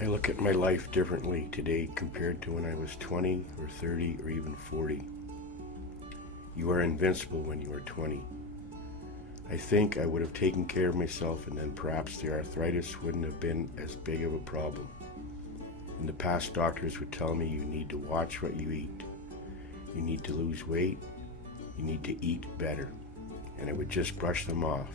I look at my life differently today compared to when I was 20 or 30 or even 40. You are invincible when you are 20. I think I would have taken care of myself, and then perhaps the arthritis wouldn't have been as big of a problem. In the past, doctors would tell me you need to watch what you eat. You need to lose weight. You need to eat better. And I would just brush them off.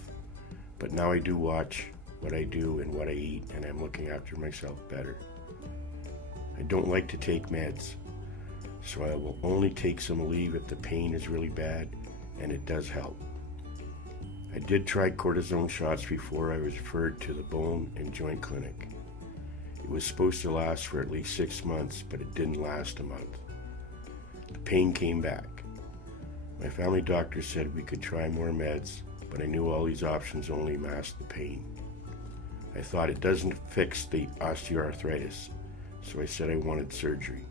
But now I do watch what I do and what I eat, and I'm looking after myself better. I don't like to take meds, so I will only take some Aleve if the pain is really bad, and it does help. I did try cortisone shots before I was referred to the bone and joint clinic. It was supposed to last for at least 6 months, but it didn't last a month. The pain came back. My family doctor said we could try more meds, but I knew all these options only masked the pain. I thought it doesn't fix the osteoarthritis, so I said I wanted surgery.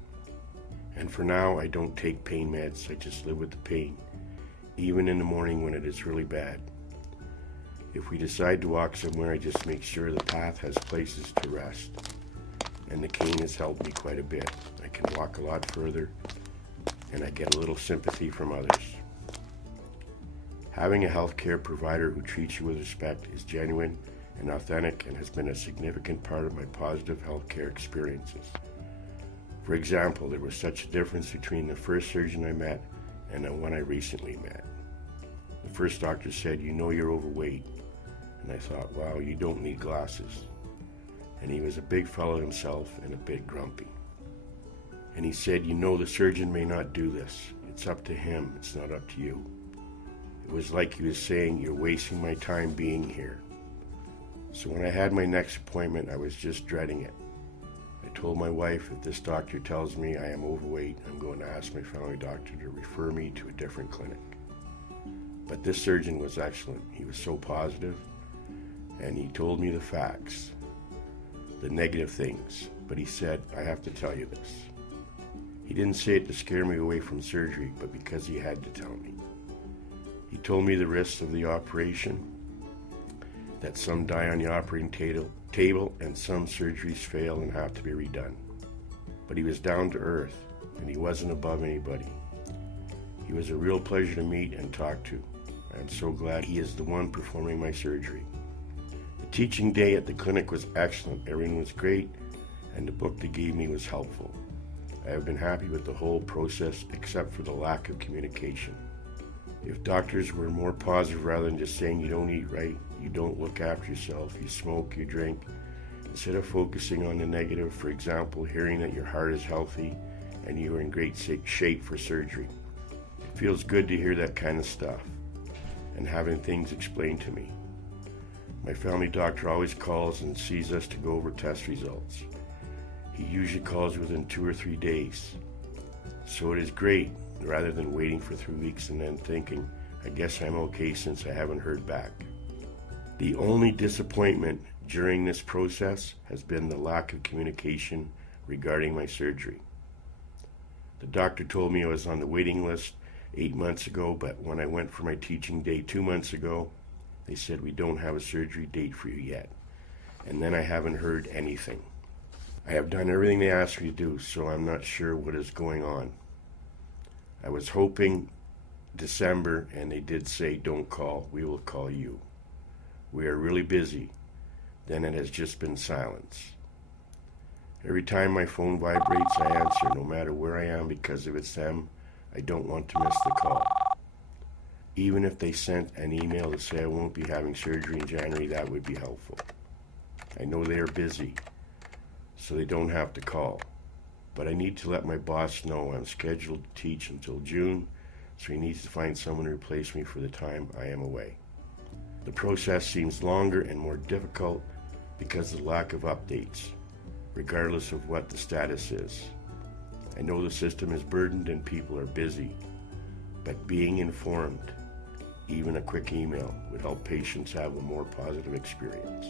And for now, I don't take pain meds, I just live with the pain, even in the morning when it is really bad. If we decide to walk somewhere, I just make sure the path has places to rest. And the cane has helped me quite a bit. I can walk a lot further, and I get a little sympathy from others. Having a healthcare provider who treats you with respect is genuine and authentic, and has been a significant part of my positive healthcare experiences. For example, there was such a difference between the first surgeon I met and the one I recently met. The first doctor said, "You know you're overweight." And I thought, wow, you don't need glasses. And he was a big fellow himself and a bit grumpy. And he said, "You know, the surgeon may not do this. It's up to him, it's not up to you." It was like he was saying, "You're wasting my time being here." So when I had my next appointment, I was just dreading it. I told my wife, if this doctor tells me I am overweight, I'm going to ask my family doctor to refer me to a different clinic. But this surgeon was excellent. He was so positive, and he told me the facts, the negative things. But he said, "I have to tell you this." He didn't say it to scare me away from surgery, but because he had to tell me. He told me the risks of the operation, that some die on the operating table and some surgeries fail and have to be redone. But he was down to earth, and he wasn't above anybody. He was a real pleasure to meet and talk to. I am so glad he is the one performing my surgery. The teaching day at the clinic was excellent. Everything was great, and the book they gave me was helpful. I have been happy with the whole process, except for the lack of communication. If doctors were more positive rather than just saying you don't eat right, you don't look after yourself, you smoke, you drink, instead of focusing on the negative, for example, hearing that your heart is healthy and you are in great shape for surgery. It feels good to hear that kind of stuff and having things explained to me. My family doctor always calls and sees us to go over test results. He usually calls within 2 or 3 days. So it is great, rather than waiting for 3 weeks and then thinking, I guess I'm okay since I haven't heard back. The only disappointment during this process has been the lack of communication regarding my surgery. The doctor told me I was on the waiting list 8 months ago, but when I went for my teaching day 2 months ago, they said we don't have a surgery date for you yet. And then I haven't heard anything. I have done everything they asked me to do, so I'm not sure what is going on. I was hoping December, and they did say, don't call, we will call you. We are really busy. Then it has just been silence. Every time my phone vibrates, I answer, no matter where I am, because if it's them, I don't want to miss the call. Even if they sent an email to say I won't be having surgery in January, that would be helpful. I know they are busy, so they don't have to call. But I need to let my boss know I'm scheduled to teach until June, so he needs to find someone to replace me for the time I am away. The process seems longer and more difficult because of the lack of updates, regardless of what the status is. I know the system is burdened and people are busy, but being informed, even a quick email, would help patients have a more positive experience.